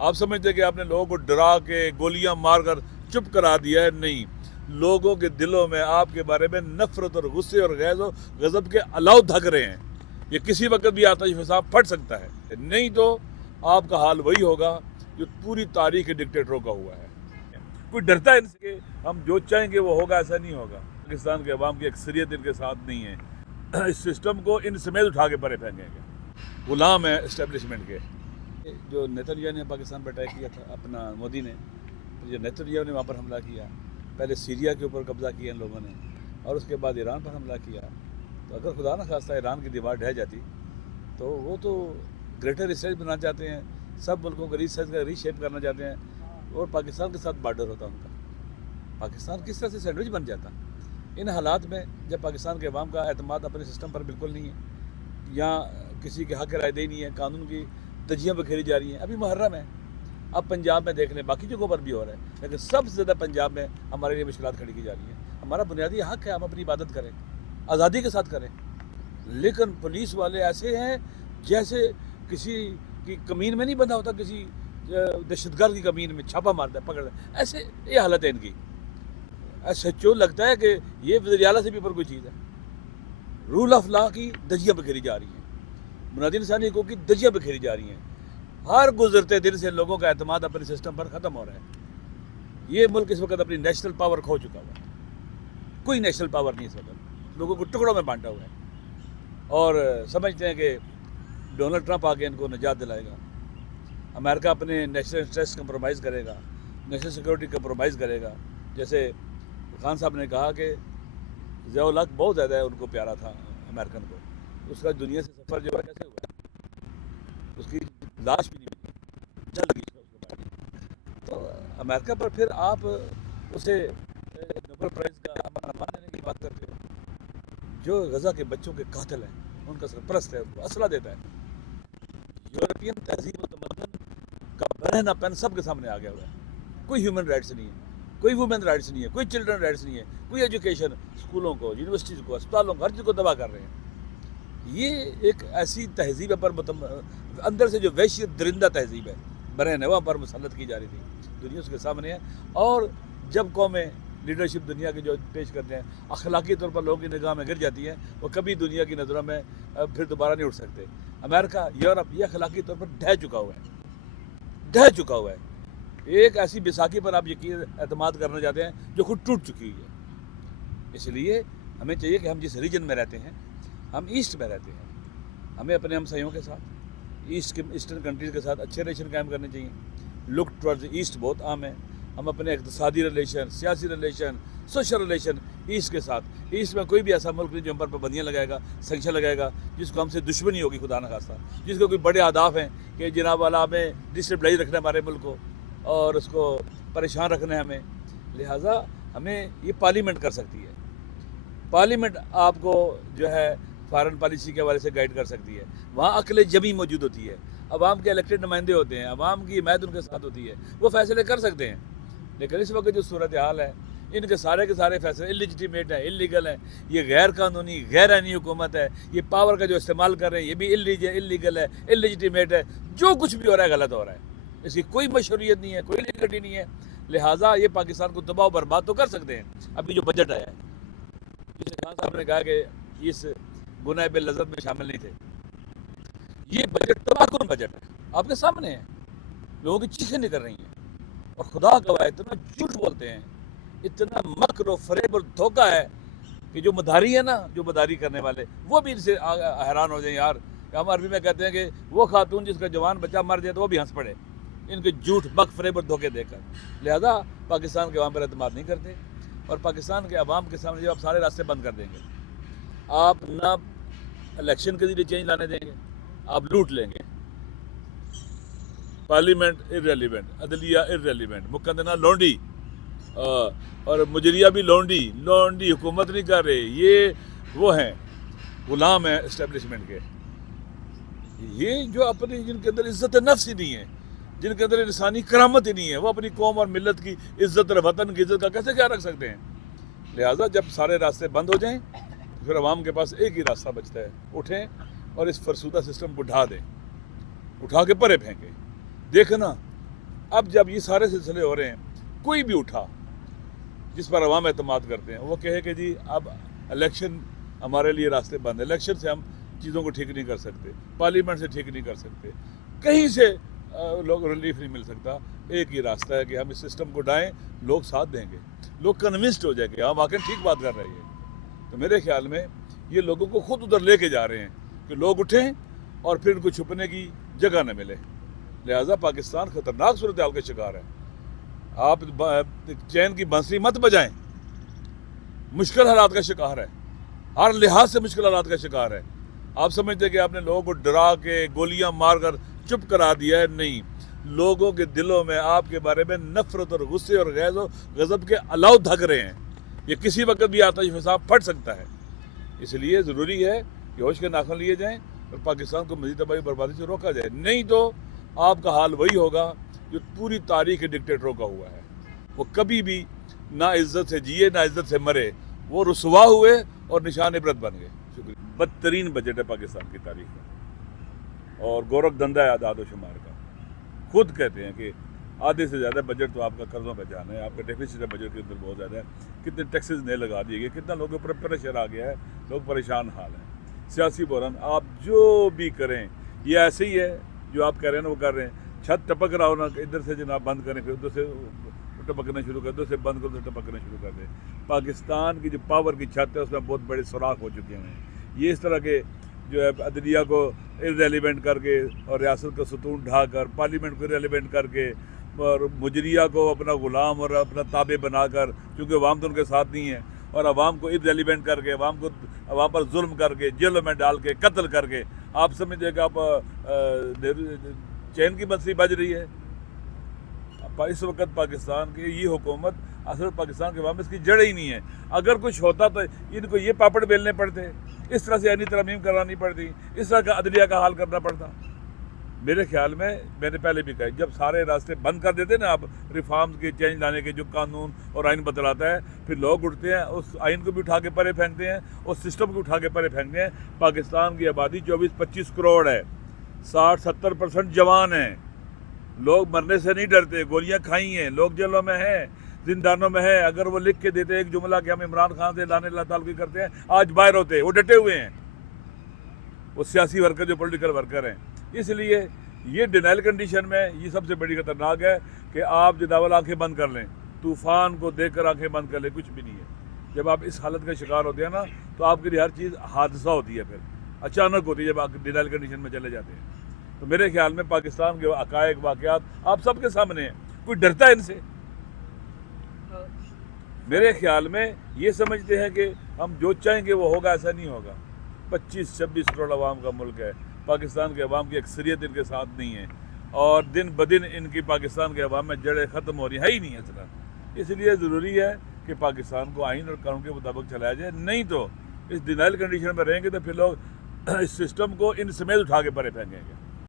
آپ سمجھتے ہیں کہ آپ نے لوگوں کو ڈرا کے گولیاں مار کر چپ کرا دیا ہے؟ نہیں، لوگوں کے دلوں میں آپ کے بارے میں نفرت اور غصے اور غیظ و غضب کے الاؤ دھک رہے ہیں. یہ کسی وقت بھی آتش فشاں پھٹ سکتا ہے، نہیں تو آپ کا حال وہی ہوگا جو پوری تاریخ کے ڈکٹیٹروں کا ہوا ہے. کوئی ڈرتا ہے ان سے کہ ہم جو چاہیں گے وہ ہوگا؟ ایسا نہیں ہوگا. پاکستان کے عوام کی اکثریت ان کے ساتھ نہیں ہے. اس سسٹم کو ان سمیت اٹھا کے پرے پھینکیں گے. غلام ہے اسٹیبلشمنٹ کے. جو نیتنیاہو نے پاکستان پر اٹیک کیا تھا اپنا مودی نے، جو نیتنیاہو نے وہاں پر حملہ کیا، پہلے سیریا کے اوپر قبضہ کیا ان لوگوں نے اور اس کے بعد ایران پر حملہ کیا. تو اگر خدا نہ خواستہ ایران کی دیوار ڈھہ جاتی تو وہ تو گریٹر اسرائیل بنانا چاہتے ہیں، سب ملکوں کو ری شیپ کرنا چاہتے ہیں اور پاکستان کے ساتھ بارڈر ہوتا ان کا. پاکستان کس طرح سے سینڈوچ بن جاتا ان حالات میں جب پاکستان کے عوام کا اعتماد اپنے سسٹم پر بالکل نہیں ہے، یا کسی کے حق رائے دہی نہیں ہے، قانون کی تجزیاں بکھیری جا رہی ہیں. ابھی محرم ہے، اب پنجاب میں دیکھ لیں، باقی جگہوں پر بھی ہو رہا ہے، لیکن سب سے زیادہ پنجاب میں ہمارے لیے مشکلات کھڑی کی جا رہی ہیں. ہمارا بنیادی حق ہے ہم اپنی عبادت کریں، آزادی کے ساتھ کریں، لیکن پولیس والے ایسے ہیں جیسے کسی کی کمین میں نہیں بندھا ہوتا، کسی دہشت گرد کی کمین میں چھاپا مارتا ہے، پکڑتا ہے. ایسے یہ حالت ہے ان کی. سچو لگتا ہے کہ یہ وزیر اعلیٰ سے بھی اوپر کوئی چیز ہے. رول آف لا کی دھجیاں بکھیری جا رہی ہیں، بنیادی انسانی حقوق کی دھجیاں بکھیری جا رہی ہیں. ہر گزرتے دن سے لوگوں کا اعتماد اپنے سسٹم پر ختم ہو رہا ہے. یہ ملک اس وقت اپنی نیشنل پاور کھو چکا ہوا ہے. کوئی نیشنل پاور نہیں اس وقت، لوگوں کو ٹکڑوں میں بانٹا ہوا ہے اور سمجھتے ہیں کہ ڈونلڈ ٹرمپ آ کے ان کو نجات دلائے گا. امریکہ اپنے نیشنل انٹرسٹ کمپرومائز کرے گا، نیشنل سیکورٹی کمپرومائز کرے گا. جیسے خان صاحب نے کہا کہ ضیاء الحق بہت زیادہ ان کو پیارا تھا امریکن کو، اس کا دنیا سے سفر جو ہے کیسے ہوا، اس کی لاش بھی نہیں ملی، چل گئی اس کو پائی. تو امریکہ پر پھر آپ اسے نوبل پرائز کا مان لینے کی بات کرتے ہو، جو غزہ کے بچوں کے قاتل ہیں ان کا سرپرست ہے، ان کو اسلحہ دیتا ہے. یورپین تہذیب و تمدن کا برہنہ پن سب کے سامنے آ گیا ہوا ہے. کوئی ہیومن رائٹس نہیں ہے، کوئی وومن رائٹس نہیں ہے، کوئی چلڈرن رائٹس نہیں ہے، کوئی ایجوکیشن، اسکولوں کو، یونیورسٹیز کو، اسپتالوں کو، ہر چیز کو تباہ کر رہے ہیں. یہ ایک ایسی تہذیب پر اندر سے جو وحشیت درندہ تہذیب ہے برہنہ وہاں پر مسلط کی جا رہی تھی، دنیا اس کے سامنے ہے. اور جب قومیں لیڈرشپ دنیا کی جو پیش کرتے ہیں اخلاقی طور پر لوگوں کی نگاہ میں گر جاتی ہیں، وہ کبھی دنیا کی نظروں میں پھر دوبارہ نہیں اٹھ سکتے. امریکہ، یورپ یہ اخلاقی طور پر ڈھہ چکا ہوا ہے. ایک ایسی بیساکھی پر آپ یقین اعتماد کرنا چاہتے ہیں جو خود ٹوٹ چکی ہے. اس لیے ہمیں چاہیے کہ ہم جس ریجن میں رہتے ہیں، ہم ایسٹ میں رہتے ہیں، ہمیں اپنے ہمسایوں کے ساتھ، ایسٹرن کنٹریز کے ساتھ اچھے ریلیشن قائم کرنے چاہیے. لک ٹورڈز ایسٹ بہت عام ہے. ہم اپنے اقتصادی ریلیشن، سیاسی ریلیشن، سوشل ریلیشن ایسٹ کے ساتھ، ایسٹ میں کوئی بھی ایسا ملک نہیں جو ہم پر پابندیاں لگائے گا، سینکشن لگائے گا، جس کو ہم سے دشمنی ہوگی خدا نہ خواستہ، جس کو کوئی بڑے اہداف ہیں کہ جناب والا ہمیں ڈسٹیبلائز رکھنا ہے ہمارے ملک کو اور اس کو پریشان رکھنا ہے ہمیں. لہٰذا ہمیں یہ پارلیمنٹ کر سکتی ہے. پارلیمنٹ آپ کو جو ہے فارن پالیسی کے حوالے سے گائیڈ کر سکتی ہے. وہاں عقل جمی موجود ہوتی ہے، عوام کے الیکٹڈ نمائندے ہوتے ہیں، عوام کی حمایت ان کے ساتھ ہوتی ہے، وہ فیصلے کر سکتے ہیں. لیکن اس وقت جو صورتحال ہے، ان کے سارے فیصلے اللیجیٹیمیٹ ہیں، اللیگل ہیں. یہ غیر قانونی، غیر آئینی حکومت ہے. یہ پاور کا جو استعمال کر رہے ہیں یہ بھی اللیگل ہے، اللیجیٹیمیٹ ہے. جو کچھ بھی ہو رہا ہے غلط ہو رہا ہے. اس کی کوئی مشروعیت نہیں ہے، کوئی لیگلٹی نہیں ہے. لہٰذا یہ پاکستان کو تباہ و برباد تو کر سکتے ہیں. ابھی جو بجٹ آیا ہے، جسے خان صاحب نے کہا کہ اس گناہ باللذت میں شامل نہیں تھے، یہ بجٹ تباہ کن بجٹ ہے، آپ کے سامنے ہے. لوگوں کی چیخیں نکل رہی ہیں اور خدا گواہ اتنا جھوٹ بولتے ہیں، اتنا مکر و فریب اور دھوکہ ہے کہ جو مداری ہے نا، جو مداری کرنے والے، وہ بھی ان سے حیران ہو جائیں. یار ہم عربی میں کہتے ہیں کہ وہ خاتون جس کا جوان بچہ مر جائے تو وہ بھی ہنس پڑے ان کے جھوٹ، مکر، فریب اور دھوکے دیکھ کر. لہذا پاکستان کے عوام پر اعتماد نہیں کرتے اور پاکستان کے عوام کے سامنے جب آپ سارے راستے بند کر دیں گے، آپ نہ الیکشن کے ذریعے چینج لانے دیں گے، آپ لوٹ لیں گے. پارلیمنٹ ارریلیونٹ، عدلیہ ارریلیونٹ، مقدمہ لونڈی اور مجریہ بھی لونڈی حکومت نہیں کر رہے. یہ وہ ہیں غلام ہیں اسٹیبلشمنٹ کے. یہ جو اپنی جن کے اندر عزت نفس ہی نہیں ہے، جن کے اندر انسانی کرامت ہی نہیں ہے، وہ اپنی قوم اور ملت کی عزت اور وطن کی عزت کا کیسے خیال رکھ سکتے ہیں؟ لہٰذا جب سارے راستے بند ہو جائیں پھر عوام کے پاس ایک ہی راستہ بچتا ہے، اٹھیں اور اس فرسودہ سسٹم کو ڈھا دیں، اٹھا کے پرے پھینکیں. دیکھنا اب جب یہ سارے سلسلے ہو رہے ہیں, کوئی بھی اٹھا جس پر عوام اعتماد کرتے ہیں وہ کہے کہ جی اب الیکشن ہمارے لیے راستے بند ہیں, الیکشن سے ہم چیزوں کو ٹھیک نہیں کر سکتے, پارلیمنٹ سے ٹھیک نہیں کر سکتے, کہیں سے لوگ ریلیف نہیں مل سکتا, ایک ہی راستہ ہے کہ ہم اس سسٹم کو ڈائیں, لوگ ساتھ دیں گے, لوگ کنونسڈ ہو جائیں گے ہم واقعی ٹھیک بات کر رہے ہیں. تو میرے خیال میں یہ لوگوں کو خود ادھر لے کے جا رہے ہیں کہ لوگ اٹھیں اور پھر ان کو چھپنے کی جگہ نہ ملے. لہٰذا پاکستان خطرناک صورتحال کا شکار ہے. آپ چین کی بانسری مت بجائیں, مشکل حالات کا شکار ہے, ہر لحاظ سے مشکل حالات کا شکار ہے. آپ سمجھتے کہ آپ نے لوگوں کو ڈرا کے گولیاں مار کر چپ کرا دیا ہے, نہیں. لوگوں کے دلوں میں آپ کے بارے میں نفرت اور غصے اور غیظ و غضب کے الاؤ دھک رہے ہیں. یہ کسی وقت بھی آتش فشاں پھٹ سکتا ہے. اس لیے ضروری ہے کہ ہوش کے ناخن لیے جائیں اور پاکستان کو مزید تباہی بربادی سے روکا جائے, نہیں تو آپ کا حال وہی ہوگا جو پوری تاریخ ڈکٹیٹروں کا ہوا ہے. وہ کبھی بھی نہ عزت سے جیے نہ عزت سے مرے, وہ رسوا ہوئے اور نشان عبرت بن گئے. شکریہ. بدترین بجٹ ہے پاکستان کی تاریخ کا اور گورکھ دھندا ہے اعداد و شمار کا. خود کہتے ہیں کہ آدھے سے زیادہ بجٹ تو آپ کا قرضوں پہ جانا ہے, آپ کا ڈیفیسٹ ہے بجٹ کے اندر بہت زیادہ ہے, کتنے ٹیکسز نئے لگا دیے گئے, کتنا لوگوں پر پریشر آ گیا ہے, لوگ پریشان حال ہیں. سیاسی بحران آپ جو بھی کریں یہ ایسے ہی ہے جو آپ کہہ رہے ہیں نا وہ کر رہے ہیں. چھت ٹپک رہا ہونا ادھر سے جناب بند کریں, پھر ادھر سے ٹپکنا شروع کر, ادھر سے بند کر ٹپکنا شروع کر دیں. پاکستان کی جو پاور کی چھت ہے اس میں بہت بڑے سوراخ ہو چکے ہیں. یہ اس طرح کے جو ہے عدلیہ کو ارریلیونٹ کر کے اور ریاست کا ستون ڈھا کر, پارلیمنٹ کو ارریلیونٹ کر کے اور مجریہ کو اپنا غلام اور اپنا تابع بنا کر, کیونکہ عوام تو ان کے ساتھ نہیں ہے, اور عوام کو ارریلیونٹ کر کے, عوام پر ظلم کر کے, جیلوں میں ڈال کے, قتل کر کے, آپ سمجھے کہ آپ چین کی بنسری بج رہی ہے. اس وقت پاکستان کی یہ حکومت اصل پاکستان کے عوام میں اس کی جڑ ہی نہیں ہے. اگر کچھ ہوتا تو ان کو یہ پاپڑ بیلنے پڑتے, اس طرح سے عینی ترمیم کرانی پڑتی, اس طرح کا عدلیہ کا حال کرنا پڑتا. میرے خیال میں نے پہلے بھی کہا, جب سارے راستے بند کر دیتے نا آپ ریفارمز کے, چینج لانے کے, جو قانون اور آئین بدلاتا ہے, پھر لوگ اٹھتے ہیں اس آئین کو بھی اٹھا کے پرے پھینکتے ہیں, اس سسٹم کو اٹھا کے پرے پھینکتے ہیں. پاکستان کی آبادی 24-25 کروڑ ہے, 60-70% جوان ہیں, لوگ مرنے سے نہیں ڈرتے, گولیاں کھائی ہیں, لوگ جیلوں میں ہیں, زندانوں میں ہیں. اگر وہ لکھ کے دیتے ایک جملہ کہ ہم عمران خان سے لانے اللہ تعالیٰ کی کرتے ہیں, آج باہر ہوتے, وہ ڈٹے ہوئے ہیں, وہ سیاسی ورکر جو پولیٹیکل ورکر ہیں. اس لیے یہ ڈینائل کنڈیشن میں یہ سب سے بڑی خطرناک ہے کہ آپ جداول آنکھیں بند کر لیں, طوفان کو دیکھ کر آنکھیں بند کر لیں, کچھ بھی نہیں ہے. جب آپ اس حالت کا شکار ہوتے ہیں نا تو آپ کے لیے ہر چیز حادثہ ہوتی ہے, پھر اچانک ہوتی ہے جب آپ ڈینائل کنڈیشن میں چلے جاتے ہیں. تو میرے خیال میں پاکستان کے حقائق واقعات آپ سب کے سامنے ہیں, کوئی ڈرتا ہے ان سے؟ میرے خیال میں یہ سمجھتے ہیں کہ ہم جو چاہیں گے وہ ہوگا, ایسا نہیں ہوگا. 25-26 کروڑ عوام کا ملک ہے, پاکستان کے عوام کی اکثریت ان کے ساتھ نہیں ہے, اور دن بدن ان کی پاکستان کے عوام میں جڑیں ختم ہو رہی ہیں, ہے ہی نہیں اس طرح. اس لیے ضروری ہے کہ پاکستان کو آئین اور قانون کے مطابق چلایا جائے, نہیں تو اس ڈینائل کنڈیشن میں رہیں گے تو پھر لوگ اس سسٹم کو ان سمیت اٹھا کے پرے پھینکیں گے.